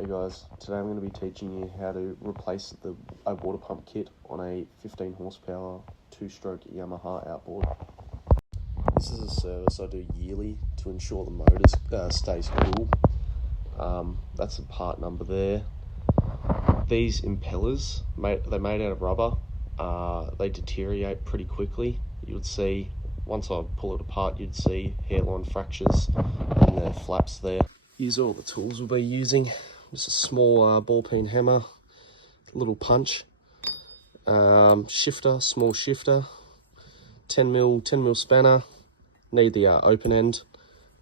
Hey guys, today I'm going to be teaching you how to replace a water pump kit on a 15 horsepower 2-stroke Yamaha outboard. This is a service I do yearly to ensure the motor stays cool. That's the part number there. These impellers, they're made out of rubber. They deteriorate pretty quickly. You would see, once I pull it apart, you'd see hairline fractures and the flaps there. Here's all the tools we'll be using. Just a small ball peen hammer, little punch, shifter, small shifter, 10mm spanner. Need the open end,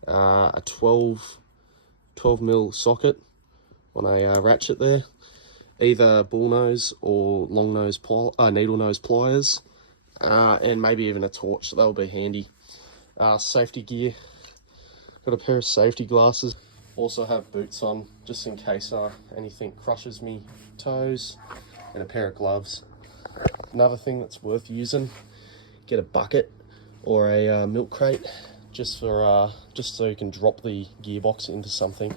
a 12mm socket on a ratchet there, either bull nose or long nose needle nose pliers, and maybe even a torch. So that'll be handy. Safety gear. Got a pair of safety glasses. Also have boots on, just in case anything crushes me toes, and a pair of gloves. Another thing that's worth using, get a bucket or a milk crate, just so you can drop the gearbox into something,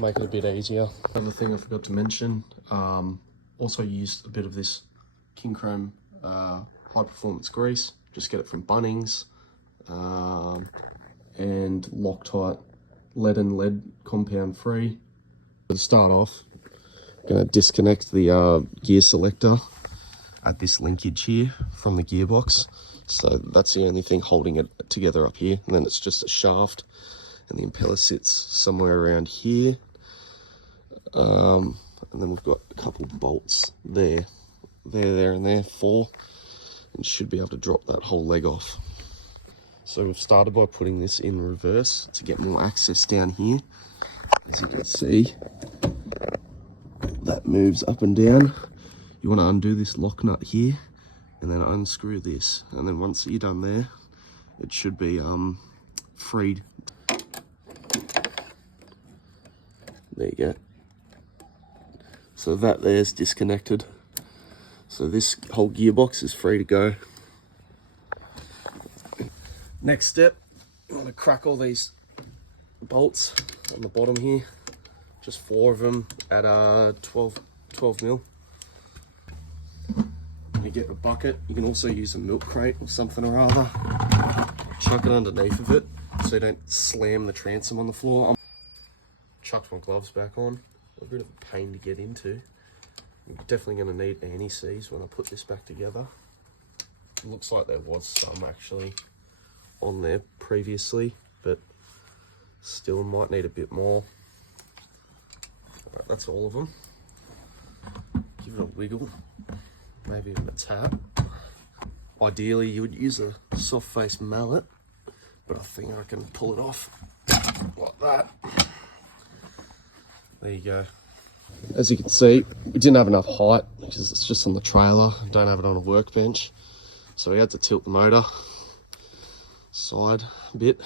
make it a bit easier. Another thing I forgot to mention, also used a bit of this King Chrome high performance grease. Just get it from Bunnings, and Loctite. Lead and lead compound free. To start off, I'm going to disconnect the gear selector at this linkage here from the gearbox. So that's the only thing holding it together up here. And then it's just a shaft, and the impeller sits somewhere around here. And then we've got a couple bolts there, and there, 4, and should be able to drop that whole leg off. So we've started by putting this in reverse to get more access down here. As you can see, that moves up and down. You want to undo this lock nut here and then unscrew this. And then once you're done there, it should be freed. There you go. So that there's disconnected. So this whole gearbox is free to go. Next step, you want to crack all these bolts on the bottom here, just 4 of them at 12mm. You get a bucket. You can also use a milk crate or something or other. Chuck it underneath of it so you don't slam the transom on the floor. Chucked my gloves back on. A bit of a pain to get into. You're definitely going to need anti-seize when I put this back together. It looks like there was some actually on there previously, but still might need a bit more. Alright, that's all of them. Give it a wiggle, maybe even a tap. Ideally you would use a soft face mallet, but I think I can pull it off like that. There you go. As you can see, we didn't have enough height because it's just on the trailer. Don't have it on a workbench, so we had to tilt the motor side a bit,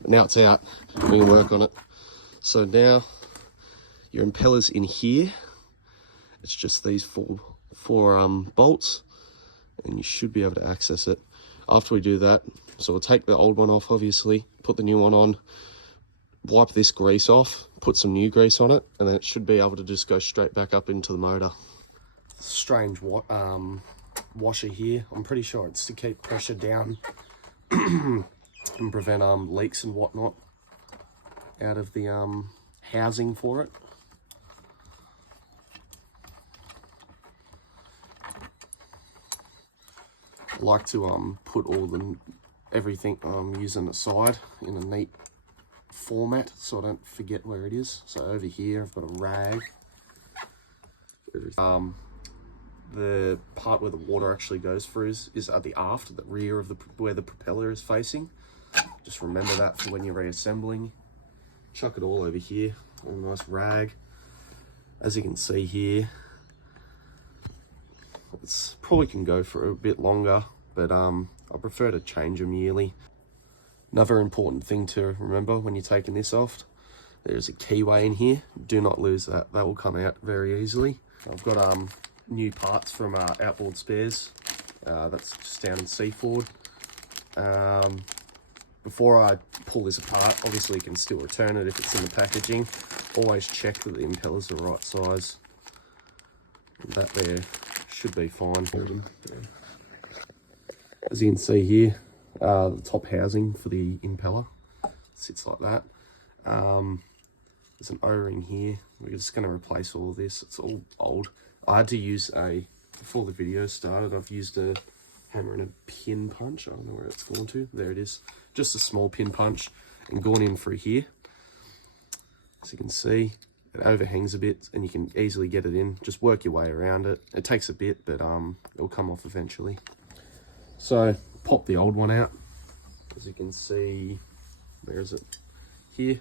but now it's out. We can work on it. So now your impeller's in here. It's just these four bolts, and you should be able to access it. After we do that, so we'll take the old one off, obviously, put the new one on, wipe this grease off, put some new grease on it, and then it should be able to just go straight back up into the motor. Strange washer here. I'm pretty sure it's to keep pressure down and prevent leaks and whatnot out of the housing for it. I like to put everything I'm using aside in a neat format so I don't forget where it is. So over here I've got a rag. The part where the water actually goes through is at the aft, at the rear of where the propeller is facing. Just remember that for when you're reassembling. Chuck it all over here, all nice rag. As you can see here, it's probably can go for a bit longer, but I prefer to change them yearly. Another important thing to remember when you're taking this off, there's a keyway in here. Do not lose that. That will come out very easily. I've got new parts from Outboard Spares. That's just down in Seaford. Before I pull this apart, obviously you can still return it if it's in the packaging. always check that the impeller's the right size. That there should be fine. As you can see here, the top housing for the impeller sits like that. There's an O-ring here. We're just going to replace all of this. It's all old. I had to use before the video started, I've used a hammer and a pin punch. I don't know where it's gone to. There it is. Just a small pin punch and gone in through here. As you can see, it overhangs a bit and you can easily get it in. Just work your way around it. It takes a bit, but it'll come off eventually. So pop the old one out. As you can see, where is it? Here.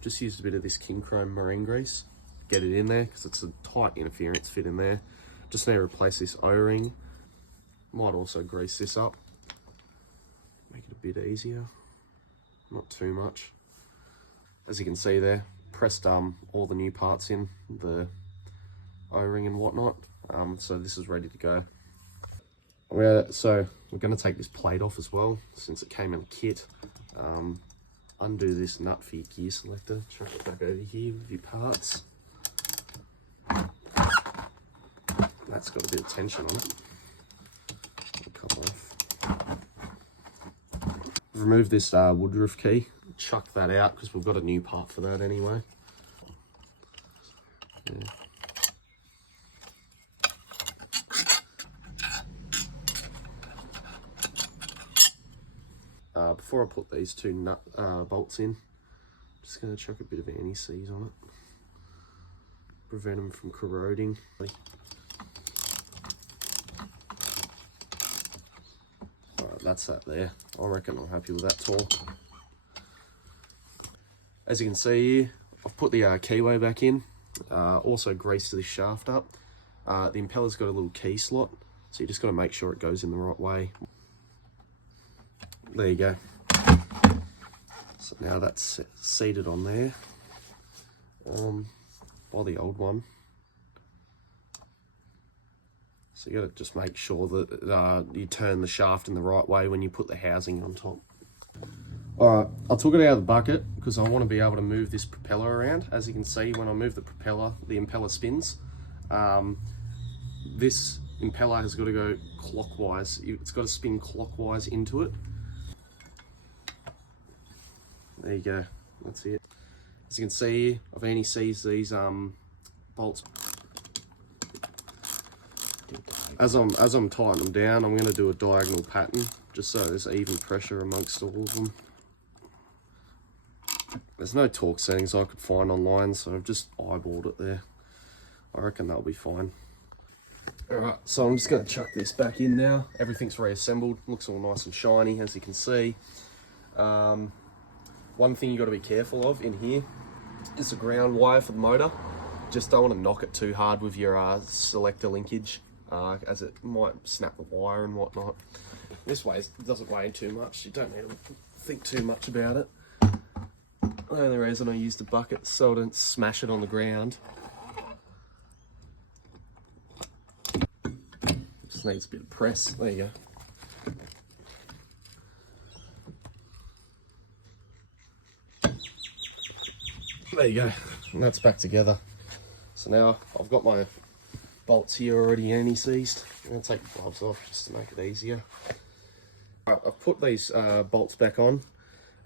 Just used a bit of this King Chrome marine grease. Get it in there because it's a tight interference fit in there. Just need to replace this O-ring. Might also grease this up. Make it a bit easier. Not too much. As you can see there, pressed all the new parts in, the O-ring and whatnot. So this is ready to go. So we're going to take this plate off as well, since it came in a kit. Undo this nut for your gear selector, chuck it back over here with your parts. That's got a bit of tension on it. Come off. Remove this woodruff key, chuck that out because we've got a new part for that anyway. Yeah. Before I put these two nut bolts in, I'm just going to chuck a bit of anti-seize on it, prevent them from corroding. Alright, that's that there. I reckon I'm happy with that tool. As you can see here, I've put the keyway back in, also greased this shaft up. The impeller's got a little key slot, so you just got to make sure it goes in the right way. There you go. So now that's seated on there by the old one. So you got to just make sure that you turn the shaft in the right way when you put the housing on top. Alright, I took it out of the bucket because I want to be able to move this propeller around. As you can see, when I move the impeller spins. This impeller has got to go clockwise. It's got to spin clockwise into it. There you go, that's it. As you can see, I've anti-seized these bolts. As I'm tightening them down, I'm going to do a diagonal pattern, just so there's even pressure amongst all of them. There's no torque settings I could find online, so I've just eyeballed it there. I reckon that'll be fine. Alright, so I'm just going to chuck this back in now. Everything's reassembled, looks all nice and shiny, as you can see. One thing you got to be careful of in here is the ground wire for the motor. Just don't want to knock it too hard with your selector linkage, as it might snap the wire and whatnot. This way it doesn't weigh too much. You don't need to think too much about it. The only reason I used a bucket so I don't smash it on the ground. Just needs a bit of press. There you go. There you go, and that's back together. So now I've got my bolts here already anti-seized. I'm going to take the gloves off just to make it easier. Right, I've put these bolts back on.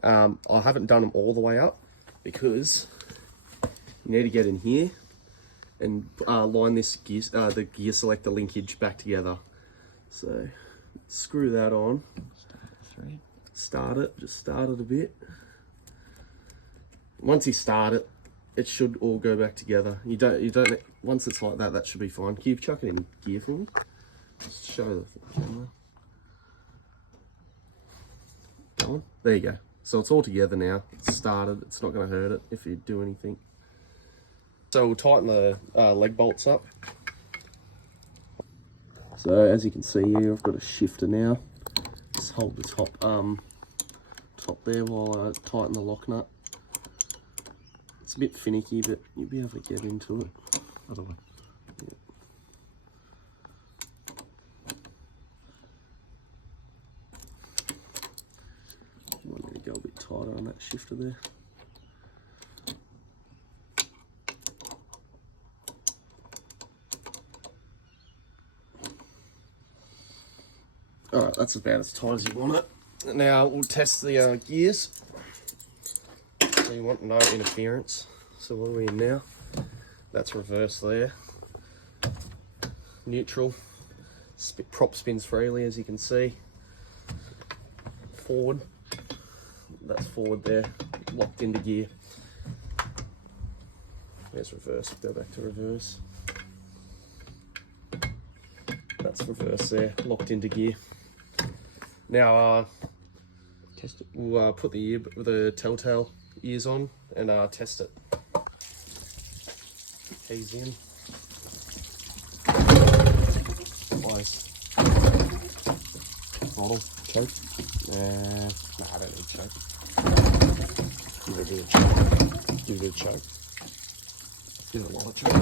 I haven't done them all the way up because you need to get in here and line this gear, the gear selector linkage back together. So screw that on. Start it, just start it a bit. Once you start it, it should all go back together. You don't. Once it's like that, that should be fine. Can you chuck it in gear for me? Just show the camera. Go on. There you go. So it's all together now. It's started. It's not going to hurt it if you do anything. So we'll tighten the leg bolts up. So as you can see here, I've got a shifter now. Just hold the top there while I tighten the lock nut. It's a bit finicky, but you'll be able to get into it. Other way. Yeah. You might need to go a bit tighter on that shifter there. Alright, that's about as tight as you want it. Now we'll test the gears. So you want no interference. So what are we in now? That's reverse there. Neutral. Prop spins freely, as you can see. Forward. That's forward there. Locked into gear. There's reverse. Go back to reverse. That's reverse there. Locked into gear. Now, test it. We'll put the telltale ears on and test it. Keys in. Close. Throttle. Choke. Nah, I don't need choke. Give it a bit of choke. Give it a choke. Give it a lot of choke.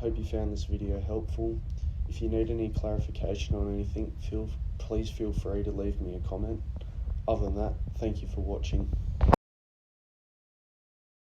Hope you found this video helpful. If you need any clarification on anything, please feel free to leave me a comment. Other than that, thank you for watching.